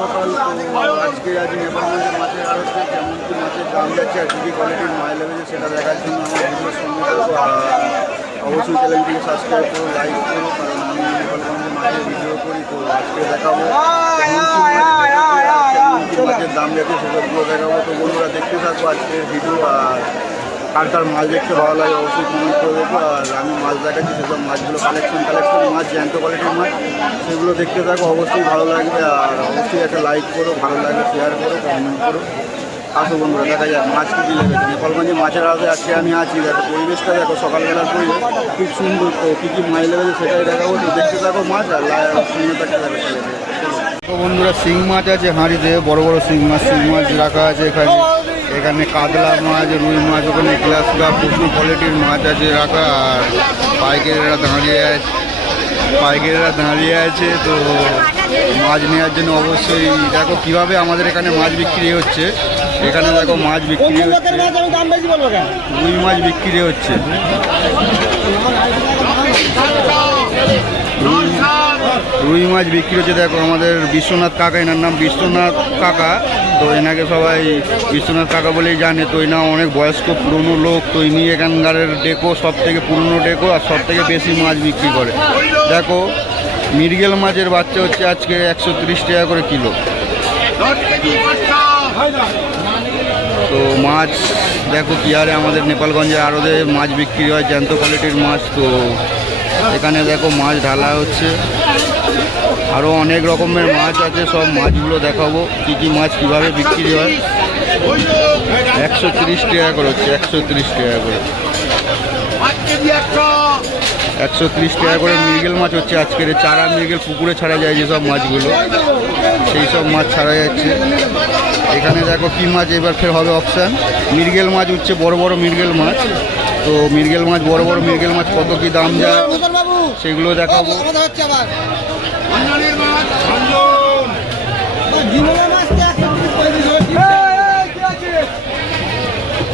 সকাল আজকে আজ নেপালগঞ্জের মাছের আড়তে কেমন কি মাছের দাম যাচ্ছে আর কী কোয়ালিটির মাছ লেগেছে সেটা দেখার জন্য আমার ভিডিওর সঙ্গে অবশ্যই চ্যানেলটিকে সাবস্ক্রাইব করো লাইক করো কারণ আমি নেপালগঞ্জে মাছের ভিডিও করি তো আজকে দেখাবো মাছের দাম যাচ্ছে সেসবগুলো দেখাবো। তো বন্ধুরা দেখতে থাকব আজকের ভিডিও আর কার কার মাছ দেখতে ভালো লাগে, অবশ্যই কমেন্ট করে দেখো। আর আমি মাছ দেখাচ্ছি, সেসব মাছগুলো কালেকশন কালেকশন মাছ, জ্যান্ত কোয়ালিটির মাছ, সেগুলো দেখতে থাকো, অবশ্যই ভালো লাগবে। আর অবশ্যই একটা লাইক করো, ভালো লাগলে শেয়ার করো কমেন্ট করো। আসো বন্ধুরা, দেখা যায় মাছ কী লেগেছে। নেপালগঞ্জে মাছের আড়তে আজকে আমি আছি, দেখো পরিবেশটা, দেখো সকালবেলার পরিবেশ। খুব সুন্দর তো, কী কী মাছ লেগেছে সেটাই দেখাবো। তো দেখতে থাকো মাছ, আর লাই- সুন্দর থাকতে থাকো বন্ধুরা শিং মাছ আছে হাঁড়িতে, বড় বড় শিং মাছ শিং মাছ রাখা আছে এখানে। এখানে কাতলা মাছ রুই মাছ ওখানে গ্লাস কাপ প্রচুর কোয়ালিটির মাছ আছে রাখা আর পাইকারেরা দাঁড়িয়ে আছে পাইকারেরা দাঁড়িয়ে আছে তো মাছ নেওয়ার জন্য অবশ্যই দেখো কীভাবে আমাদের এখানে মাছ বিক্রি হচ্ছে। এখানে দেখো মাছ বিক্রি হচ্ছে। রুই মাছ বিক্রি হচ্ছে। রুই মাছ বিক্রি হচ্ছে দেখো আমাদের বিশ্বনাথ কাকা এনার নাম বিশ্বনাথ কাকা। তো এনাকে সবাই বিশ্বনাথ কাকা বলেই জানে, তো এনা অনেক বয়স্ক, পুরনো লোক, তো ইনি এখানকার ডেকো সব থেকে পুরনো ডেকো আর সব থেকে বেশি মাছ বিক্রি করে। দেখো মিরগেল মাছের বাচ্চা হচ্ছে আজকে একশো টাকা করে কিলো। তো মাছ, দেখো কি আরে আমাদের নেপালগঞ্জে আরও মাছ বিক্রি হয়, জ্যান্ত কোয়ালিটির মাছ, তো এখানে দেখো মাছ ঢালা হচ্ছে। আরও অনেক রকমের মাছ আছে সব মাছগুলো দেখাবো কী কী মাছ কীভাবে বিক্রি হয়। একশো তিরিশ টাকা করে হচ্ছে একশো তিরিশ টাকা করে। একশো তিরিশ টাকা করে মৃগেল মাছ হচ্ছে আজকের চারা মৃগেল পুকুরে ছাড়া যায় যেসব মাছগুলো। সেই সব মাছ ছাড়া যাচ্ছে। এখানে দেখো কি মাছ এবার ফের হবে অপশান। মৃগেল মাছ হচ্ছে বড় বড় মৃগেল মাছ। তো মৃগেল মাছ বড় বড় মৃগেল মাছ কত কি দাম যায় সেগুলো দেখাবো।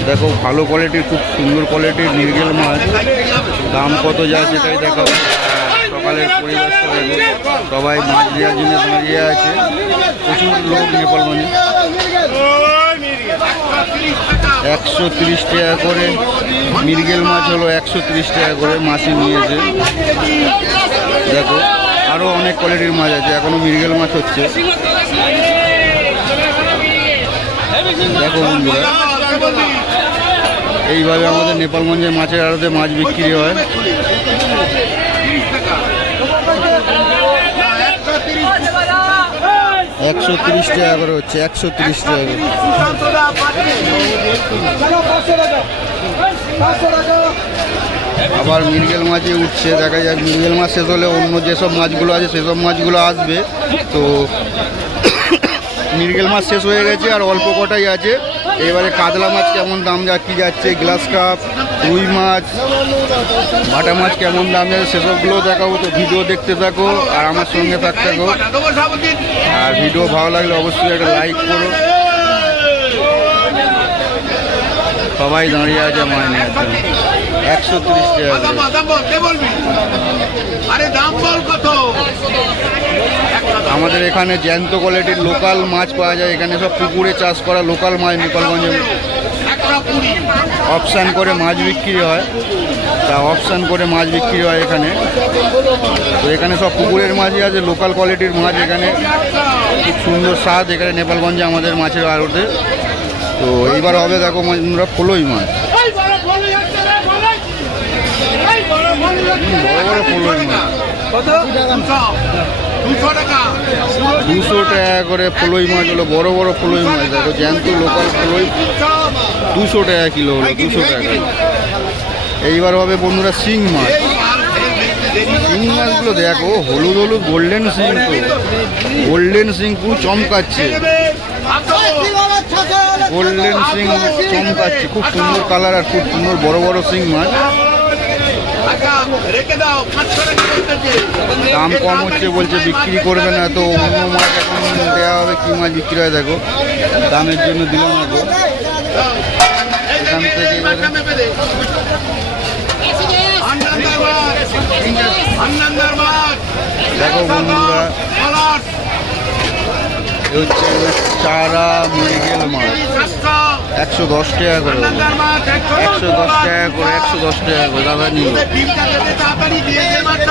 দেখো, ভালো কোয়ালিটির খুব সুন্দর কোয়ালিটির নির্গেল মাছ। দাম কত যায় সেটাই আর সকালের পরিবেশটা দেখো, সবাই মাছ দেওয়ার জন্য দাঁড়িয়ে আছে। প্রচুর লোক নেপালগঞ্জে একশো তিরিশ টাকা করে মির্গেল মাছ হলো একশো তিরিশ টাকা করে মাছই নিয়েছে। দেখো আরও অনেক কোয়ালিটির মাছ আছে এখনও মৃগেল মাছ হচ্ছে। দেখো এইভাবে আমাদের নেপালগঞ্জের মাছের আড়তে মাছ বিক্রি হয়। একশো তিরিশ টাকা করে হচ্ছে একশো তিরিশ টাকা করে। আবার মৃগেল মাছই উঠছে, দেখা যাক, মৃগেল মাছ শেষ হলে অন্য যেসব মাছগুলো আছে সেসব মাছগুলো আসবে। তো মৃগেল মাছ শেষ হয়ে গেছে আর অল্প কটাই আছে। এবারে কাতলা মাছ কেমন দাম যা, কি যাচ্ছে, গ্লাস কাপ, রুই মাছ ভাটা মাছ কেমন দাম যাচ্ছে সেসবগুলো দেখাবো। তো ভিডিও দেখতে থাকো আর আমার সঙ্গে থাকতে থাকো। আর ভিডিও ভালো লাগলে অবশ্যই একটা লাইক করো। সবাই দাঁড়িয়ে আছে মাছ নেওয়ার জন্য একশো তিরিশ আমাদের এখানে জ্যান্ত কোয়ালিটির লোকাল মাছ পাওয়া যায় এখানে সব পুকুরে চাষ করা লোকাল মাছ নেপালগঞ্জে অপশান করে মাছ বিক্রি হয় তা অপশান করে মাছ বিক্রি হয় এখানে। তো এখানে সব পুকুরের মাছই আছে লোকাল কোয়ালিটির মাছ এখানে। খুব সুন্দর স্বাদ এখানে নেপালগঞ্জে আমাদের মাছের আড়তে। তো এইবার হবে দেখো আমরা ফলই মাছ। বড় মাছ দুশো টাকা করে ফলই মাছ হলো, বড় বড় ফলই মাছ। দেখো, জ্যান্ত লোকাল ফলই। দুশো টাকা কিলো হলো, দুশো টাকা এইবার হবে বন্ধুরা শিং মাছ। শিং মাছগুলো দেখো, হলুদ হলুদ, গোল্ডেন শিং গোল্ডেন শিং চমকাচ্ছে। গোল্ডেন শিং চমকাচ্ছে। খুব সুন্দর কালার আর খুব সুন্দর বড় বড় শিং মাছ টাকা রেখে দাও পাঁচশো টাকা করতেছে দাম কম হচ্ছে বলছে বিক্রি করবে না তো অন্য মাছ এখন দেওয়া হবে কী মাছ বিক্রি হয় দেখো। দামের জন্য দিলাম না এখান থেকে মাছ দেখো বন্ধুরা। হচ্ছে চারা মৃগেল মাছ। একশো দশ টাকা করে একশো দশ টাকা করে একশো দশ টাকা করে দাদা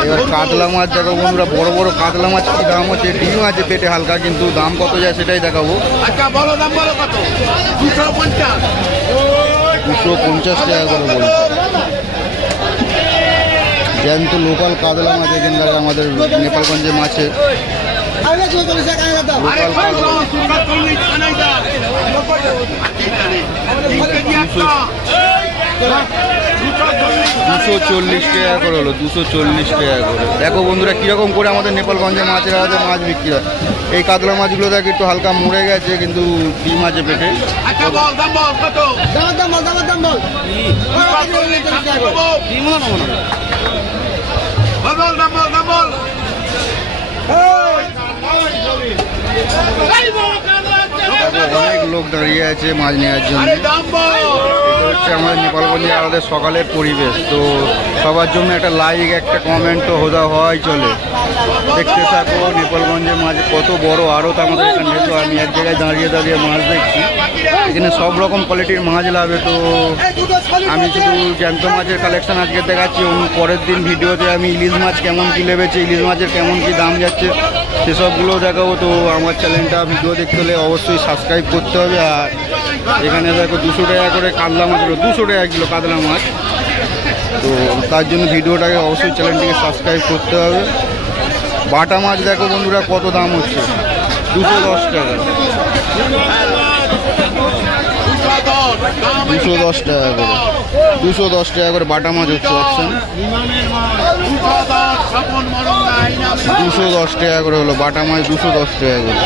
এবার কাতলা মাছ দেখো আমরা বড় বড় কাতলা মাছ কি দাম হচ্ছে ডিম আছে পেটে হালকা কিন্তু দাম কত যায় সেটাই দেখাবো আচ্ছা বলো বলো দুশো পঞ্চাশ টাকা করে বলছে জ্যান্ত লোকাল কাতলা মাছ এখানে এখানকার আমাদের নেপালগঞ্জে মাছের লোকাল কাতলা দুশো চল্লিশ আনাই দাও ঠিক আছে তিন কেজি একশো দুশো চল্লিশ দুশো চল্লিশ টাকা করে হলো দুশো চল্লিশ টাকা করে। দেখো বন্ধুরা কীরকম করে আমাদের নেপালগঞ্জে মাছের হাতে মাছ বিক্রি হয়। এই কাতলা মাছগুলো দেখ একটু হালকা মরে গেছে কিন্তু ডিম আছে পেটে? আচ্ছা বল দাম বল। অনেক লোক দাঁড়িয়ে আছে মাছ নেওয়ার জন্য। হচ্ছে আমাদের নেপালগঞ্জে আমাদের সকালের পরিবেশ। তো সবার জন্য একটা লাইক একটা কমেন্ট তো হোদা হওয়াই চলে। দেখতে থাকো নেপালগঞ্জের মাঝে কত বড় আড়ত আমাদের এখানে। তো আমি এক জায়গায় দাঁড়িয়ে দাঁড়িয়ে মাছ দেখছি, এখানে সব রকম কোয়ালিটির মাছ লাভে তো আমি শুধু জ্যান্ত মাছের কালেকশন আজকে দেখাচ্ছি পরের দিন ভিডিওতে আমি ইলিশ মাছ কেমন কী লেবেছে, ইলিশ মাছের কেমন কী দাম যাচ্ছে, সেসবগুলো দেখাবো। তো আমার চ্যানেলটা ভিডিও দেখতে হলে অবশ্যই সাবস্ক্রাইব করতে হবে। আর এখানে দেখো দুশো টাকা করে কাতলা মাছ দুশো টাকা কিলো কাতলা মাছ। তো তার জন্য ভিডিওটাকে অবশ্যই চ্যানেলটিকে সাবস্ক্রাইব করতে হবে। বাটা মাছ দেখো বন্ধুরা, কত দাম হচ্ছে? দুশো দশ টাকা। দুশো দশ টাকা করে। দুশো দশ টাকা করে বাটা মাছ হচ্ছে অপশন দুশো দশ টাকা করে হলো বাটা মাছ, দুশো দশ টাকা করে।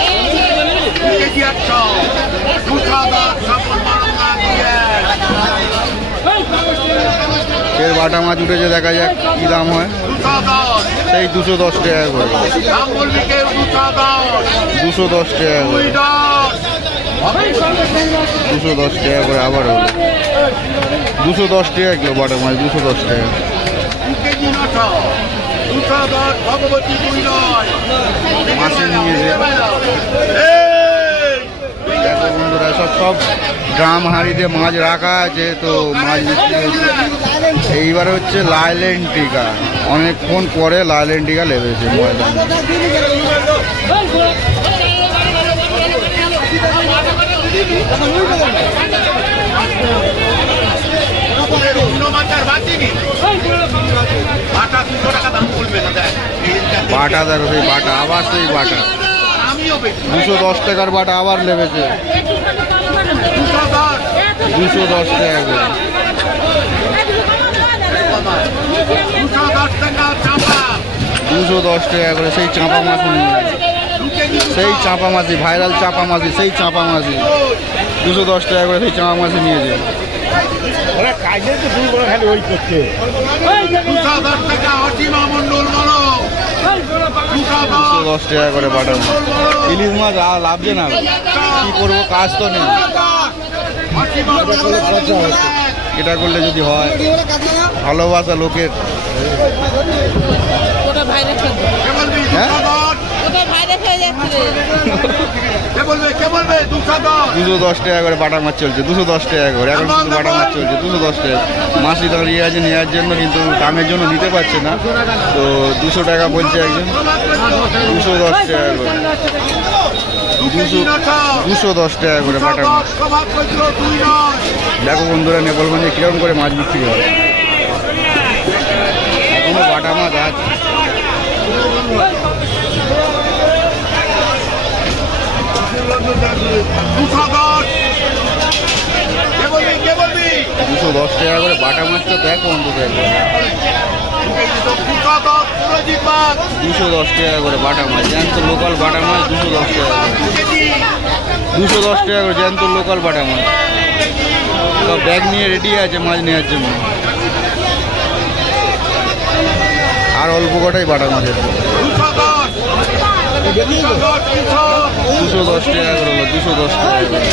এর বাটা মাছ উঠেছে, দেখা যাক কী দাম হয়। সেই দুশো দশ টাকা করে। কেউ দুশো দশ টাকা করে। দুশো দশ টাকা করে আবার হলো। দুশো দশ টাকা কিলো বাটা মাছ, দুশো দশ টাকা। দুই নয় মাসে নিয়ে যে বন্ধুরা, সব সব ড্রাম হাঁড়িতে মাছ রাখা আছে, তো মাছ এইবার হচ্ছে লাইলেন টিকা। অনেকক্ষণ পরে লাইলেন টিকা লেগেছে ময়দানে। বাটা দেখ বাটা, আবার সেই বাটা। দুশো দশ টাকার বাটা আবার দুশো দশ দুশো টাকা করে। দুশো দশ টাকা করে সেই চাঁপা মাছ সেই চাঁপা মাছি ভাইরাল চাঁপা মাছি সেই চাঁপা মাছি দুশো দশ টাকা করে সেই চাঁপা মাছি নিয়েছে দুশো দশ টাকা অসীমা মন্ডল বলো দুশো দুশো টাকা করে ইলিশ মাছ আর লাভছে না। কী করব কাজ তো নেই। এটা করলে যদি হয় ভালোবাসা লোকের। হয়ে? হ্যাঁ? দুশো দশ হয়ে টাকা করে বাটা মাছ চলছে দুশো দশ টাকা করে। এখন শুধু বাটা মাছ চলছে দুশো দশ টাকা। মাসি দাঁড়িয়ে আছে নেওয়ার জন্য কিন্তু দামের জন্য দিতে পারছে না। তো দুশো টাকা বলছে একজন। দুশো দশ টাকা করে। দুশো দুশো দশ টাকা করে বাটা মাছ দেখো বন্ধুরা, নেপালগঞ্জে কীরকম করে মাছ বিক্রি হয়। এখনও বাটা মাছ আছে। দুশো দশ টাকা করে বাটা মাছটা দেখো অন্তত দুশো দশ টাকা করে বাটা মাছ জ্যান্ত লোকাল বাটা মাছ দুশো দশ টাকা করে। দুশো দশ টাকা করে জ্যান্ত লোকাল বাটা মাছ। সব ব্যাগ নিয়ে রেডি আছে মাছ নেওয়ার জন্য। আর অল্প কটাই বাটা মাছের দুশো দশ। টাকা করে দুশো দশ টাকা করে।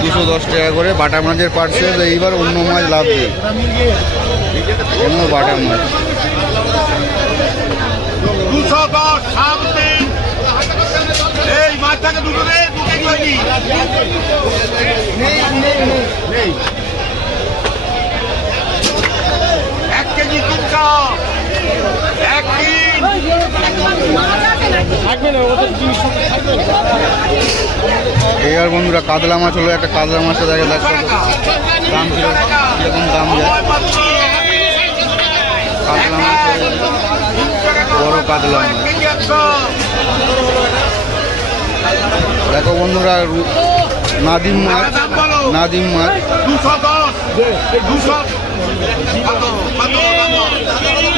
দুশো দশ টাকা করে বাটা মাছের পার্সেল এইবার অন্য মাছ লাভ অন্য বাটা মাছ। দুশো দে কেজি নেই এক কেজি এক তিন এইবার বন্ধুরা কাতলা মাছ হলো, একটা কাতলা মাছটা দেখে দেখো। দাম ছিল দাম যায়? কাতলা মাছ বড় কাতলা মাছ। দেখো বন্ধুরা নাদিম মাছ নাদিম মাছ।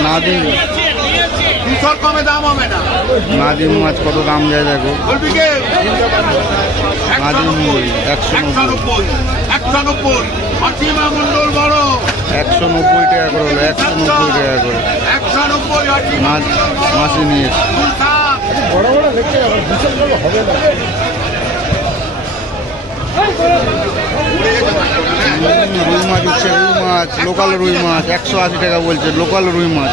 নাদিম। দুশোর কমে দাম হবে না। নাদিম মাছ কত দাম যায় দেখো। বলবি কে? নাদিম একশো নব্বই। একশো নব্বই। অসীমা মন্ডল বড়। একশো নব্বই টাকা করে হলো একশো নব্বই টাকা করে। একশো নব্বই মাছ মাছে নিয়ে এসছে। রুই মাছ উঠছে রুই মাছ লোকাল রুই মাছ, একশো আশি টাকা বলছে, লোকাল রুই মাছ।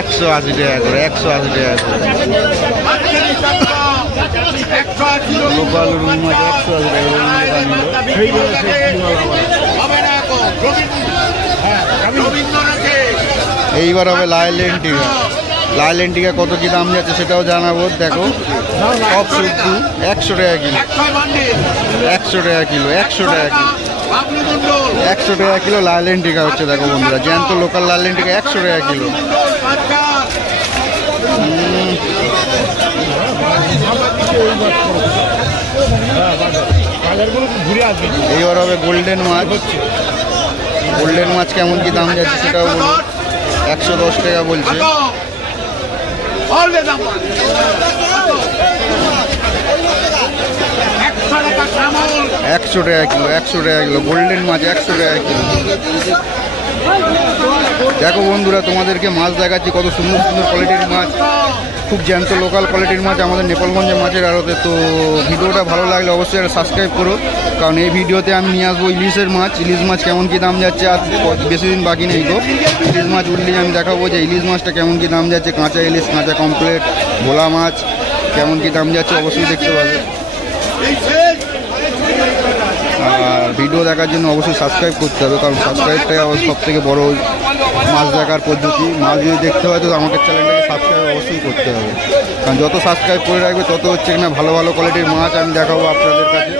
একশো আশি টাকা করে, একশো আশি টাকা করে। লোকাল রুই মাছ, একশো আশি টাকা করে হবে না এখন রবীন্দ্র রবীন্দ্র আছে এইবার হবে লাইলেন টিকা লাইলেন টিকা কত কি দাম যাচ্ছে সেটাও জানাব, দেখো। শুদ্ধ, একশো টাকা কিলো। একশো টাকা কিলো, একশো টাকা কিলো। একশো টাকা কিলো লাইলেন টিকা হচ্ছে, দেখো বন্ধুরা। জ্যান্ত লোকাল লাইলেন টিকা একশো টাকা কিলো। এইবার হবে গোল্ডেন মাছ। গোল্ডেন মাছ কেমন কি দাম যাচ্ছে সেটাও বলব একশো দশ টাকা বলছে। একশো টাকা কিলো, একশো টাকা কিলো, গোল্ডেন মাছ একশো টাকা কিলো। দেখো বন্ধুরা, তোমাদেরকে মাছ দেখাচ্ছি, কত সুন্দর সুন্দর কোয়ালিটির মাছ। খুব জ্যান্ত লোকাল কোয়ালিটির মাছ, আমাদের নেপালগঞ্জের মাছের আড়তে। তো ভিডিওটা ভালো লাগলে অবশ্যই একটা সাবস্ক্রাইব করো। কারণ এই ভিডিওতে আমি নিয়ে আসব ইলিশের মাছ। ইলিশ মাছ কেমন কি দাম যাচ্ছে আর বেশি দিন বাকি নেই তো ইলিশ মাছ উঠলেই আমি দেখাবো যে ইলিশ মাছটা কেমন কি দাম যাচ্ছে। কাঁচা ইলিশ, কাঁচা কমপ্লেট ভোলা মাছ কেমন কি দাম যাচ্ছে অবশ্যই দেখতে পাবে। আর ভিডিও দেখার জন্য অবশ্যই সাবস্ক্রাইব করতে হবে, কারণ সাবস্ক্রাইবটাই আমার সব থেকে বড় মাছ দেখার পদ্ধতি, মাছ যদি দেখতে হয় তো আমাকে চ্যানেলটাকে সাবস্ক্রাইব অবশ্যই করতে হবে। কারণ যত সাবস্ক্রাইব করে রাখবে, তত হচ্ছে কিনা ভালো ভালো কোয়ালিটির মাছ আমি দেখাবো আপনাদের কাছে।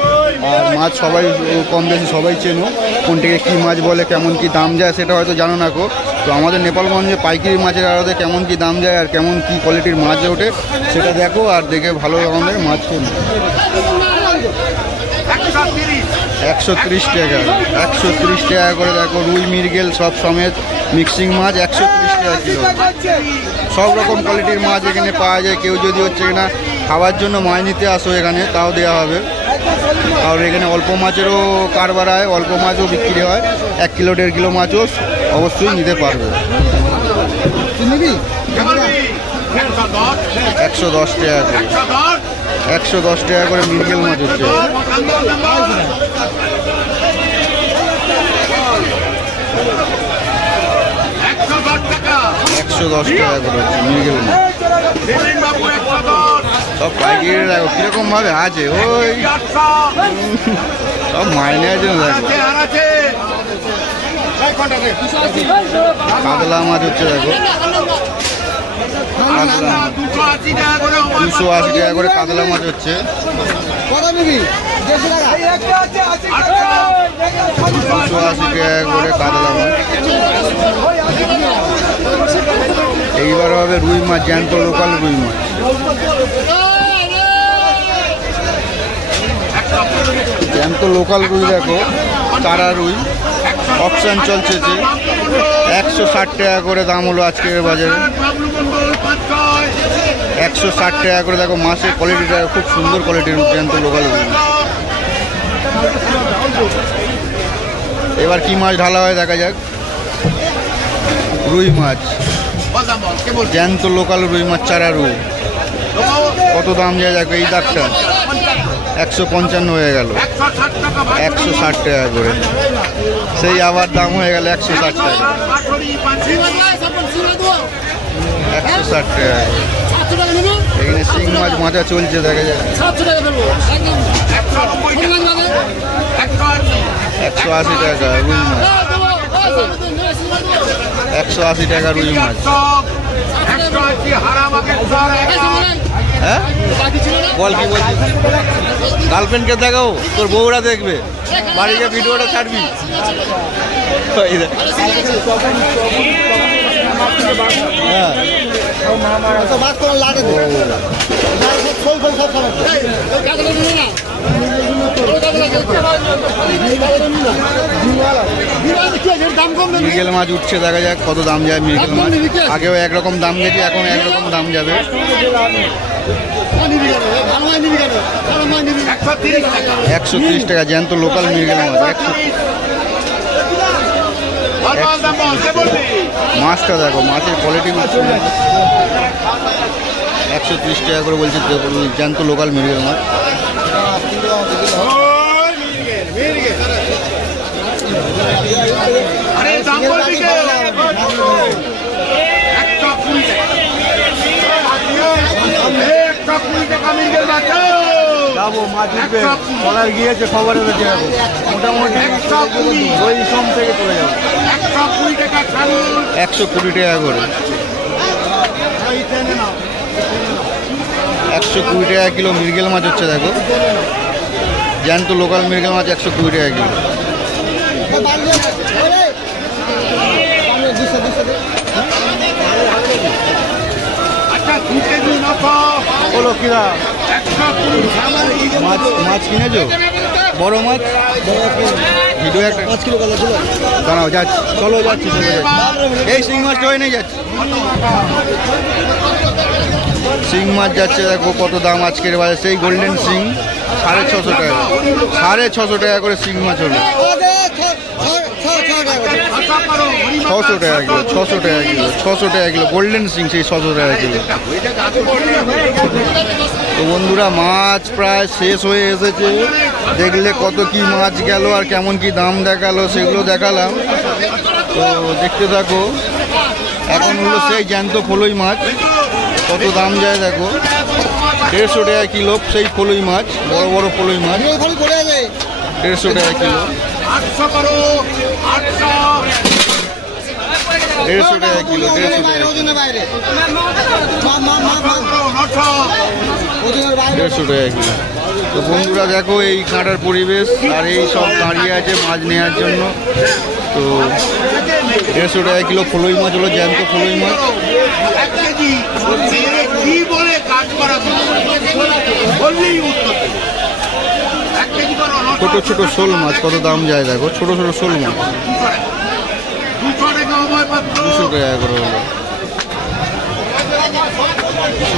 আর মাছ সবাই কম বেশি সবাই চেনো, কোনটিকে কী মাছ বলে, কেমন কি দাম যায় সেটা হয়তো জানো না গো। তো আমাদের নেপালগঞ্জে পাইকারি মাছের আড়তে কেমন কি দাম যায় আর কেমন কি কোয়ালিটির মাছ ওঠে, সেটা দেখো আর দেখে ভালো আমাদের মাছ কেনো। একশো ত্রিশ টাকা, একশো ত্রিশ টাকা করে দেখো, রুই মিরগেল সব সমেত মিক্সিং মাছ একশো ত্রিশ টাকা কিলো। সব রকম কোয়ালিটির মাছ এখানে পাওয়া যায়। কেউ যদি হচ্ছে না খাওয়ার জন্য মাছ নিতে আসো এখানে তাও দেওয়া হবে। আর এখানে অল্প মাছেরও কারবার হয় অল্প মাছও বিক্রি হয়। এক কিলো দেড় কিলো মাছও অবশ্যই নিতে পারবে। নিবি? একশো দশ টাকা করে। একশো দশ টাকা করে মিরগেল মাছ হচ্ছে। একশো দশ টাকা করে হচ্ছে মিরগেল সব পাইকারি দেখো কীরকম ভাবে আছে ওই। সব মাইনে আছে কাতলা মাছ হচ্ছে দেখো। দুশো আশি টাকা করে কাতলা মাছ হচ্ছে। দুশো আশি টাকা করে কাতলা মাছ এইবার হবে রুই মাছ, জ্যান্ত লোকাল রুই মাছ। জ্যান্ত লোকাল রুই দেখো তারা রুই? অপশান চলছে যে একশো ষাট টাকা করে দাম হলো আজকের বাজারে। একশো ষাট টাকা করে দেখো মাছের কোয়ালিটিটা খুব সুন্দর কোয়ালিটির জ্যান্ত লোকাল রুই এবার কি মাছ ঢালা হয় দেখা যাক। রুই মাছ। জ্যান্ত লোকাল রুই মাছ, চারা রুই। কত দাম যায় দেখো এই দাগটা? একশো পঞ্চান্ন হয়ে গেল। একশো ষাট টাকা করে। সেই আবার দাম হয়ে গেল একশো ষাট টাকা। একশো ষাট টাকা। এখানে শিং মাছ মাথা চলছে দেখা যায় একশো আশি টাকা রুই মাছ। একশো আশি টাকা রুই মাছ। হ্যাঁ? বল কি বলছিস? গার্লফ্রেন্ডকে দেখাও, তোর বউরা দেখবে। বাড়িতে ভিডিওটা ছাড়বি। হ্যাঁ। মৃগেল মাছ উঠছে দেখা যাক কত দাম যায় মৃগেল মাছ। আগেও একরকম দাম গেছে এখন একরকম দাম যাবে। একশো তিরিশ টাকা। জ্যান্ত লোকাল মৃগেল মাছ একশো বল বল দাম বল কে বলবি মাছটা দেখো মাছের কোয়ালিটি খুব সুন্দর একশো তিরিশ টাকা করে বলছে তো জ্যান্ত লোকাল মৃগেল মাছ। কে কুড়ি টাকা। বাচ্চা যাব মাছ উঠবে। টলার গিয়েছে খবরে বেঁচে যাব মোটামুটি ওই সোম থেকে চলে যাব। একশো কুড়ি টাকা করে। একশো কুড়ি টাকা কিলো মৃগেল মাছ হচ্ছে দেখো। জ্যান্ত লোকাল মৃগেল মাছ একশো কুড়ি টাকা কিলো। আচ্ছা দু মাছ মাছ কিনেছো? বড় মাছ? ভিডিও একটা পাঁচ কিলো কালো ছিল দাঁড়াও, যাচ্ছি। চলো, যাচ্ছি এই শিং মাছটা হয়ে নিয়ে যাচ্ছি। শিং মাছ যাচ্ছে, দেখো কত দাম আজকের বাজার। সেই গোল্ডেন শিং, সাড়ে ছশো টাকা। সাড়ে ছশো টাকা করে শিং মাছ হলো। ছশো টাকা কিলো, ছশো টাকা কিলো, ছশো টাকা কিলো গোল্ডেন সিং সেই ছশো টাকা কিলো। তো বন্ধুরা, মাছ প্রায় শেষ হয়ে এসেছে। দেখলে কত কি মাছ গেল আর কেমন কি দাম দেখাল সেগুলো দেখালাম। তো দেখতে থাকো, এখন হলো সেই জ্যান্ত ফলই মাছ। কত দাম যায় দেখো। দেড়শো টাকা কিলো সেই ফলই মাছ, বড় বড় ফলই মাছ। দেড়শো টাকা কিলো। আটশো করো আটশো। দেড়শো টাকা কিলো দেড়শো টাকা। দেড়শো টাকা কিলো। তো বন্ধুরা দেখো এই কাঁটার পরিবেশ আর এই সব দাঁড়িয়ে আছে মাছ নেওয়ার জন্য। তো দেড়শো টাকা কিলো ফলই মাছ হলো জ্যান্ত ফলই মাছ। কি বলে কাজ করা বললেই উত্তর দেবে। এক কেজি করো নশো ছোট ছোট শোল মাছ, কত দাম যায় দেখো, ছোট ছোট শোল মাছ।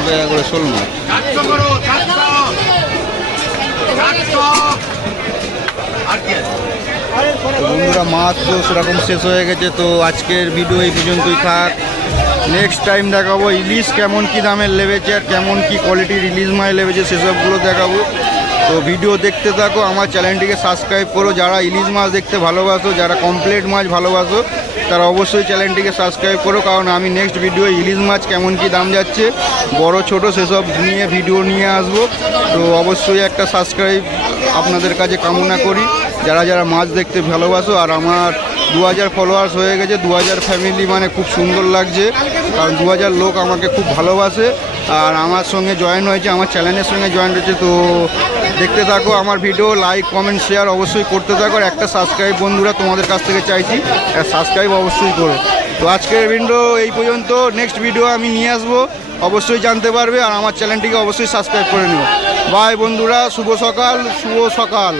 করে করে শোল মাছ। বন্ধুরা, মাছ তো সেরকম শেষ হয়ে গেছে, তো আজকের ভিডিও এই পর্যন্তই থাক। নেক্সট টাইম দেখাবো ইলিশ কেমন কি দামের লেবেছে আর কেমন কি কোয়ালিটির ইলিশ মাছ লেবেছে, সেসবগুলো দেখাবো। তো ভিডিও দেখতে থাকো, আমার চ্যানেলটিকে সাবস্ক্রাইব করো। যারা ইলিশ মাছ দেখতে ভালোবাসো, যারা কমপ্লিট মাছ ভালোবাসো, তারা অবশ্যই চ্যানেলটিকে সাবস্ক্রাইব করো। কারণ আমি নেক্সট ভিডিও ইলিশ মাছ কেমন কি দাম যাচ্ছে, বড়, ছোট, সেসব নিয়ে ভিডিও নিয়ে আসব। তো অবশ্যই একটা সাবস্ক্রাইব আপনাদের কাছে কামনা করি। যারা যারা মাছ দেখতে ভালোবাসো, আর আমার দু হাজার ফলোয়ার্স হয়ে গেছে দু হাজার ফ্যামিলি মানে খুব সুন্দর লাগছে। কারণ দু হাজার লোক আমাকে খুব ভালোবাসে। আর আমার সঙ্গে জয়েন হয়েছে, আমার চ্যানেলের সঙ্গে জয়েন হয়েছে, তো দেখতে থাকো আমার ভিডিও লাইক কমেন্ট শেয়ার অবশ্যই করতে থাকো। আর একটা সাবস্ক্রাইব বন্ধুরা তোমাদের কাছ থেকে চাইছি সাবস্ক্রাইব অবশ্যই করো। তো আজকের ভিডিও এই পর্যন্ত। নেক্সট ভিডিও আমি নিয়ে আসব। অবশ্যই জানতে পারবে আর আমার চ্যানেলটিকে অবশ্যই সাবস্ক্রাইব করে নিও। বাই বন্ধুরা, শুভ সকাল শুভ সকাল।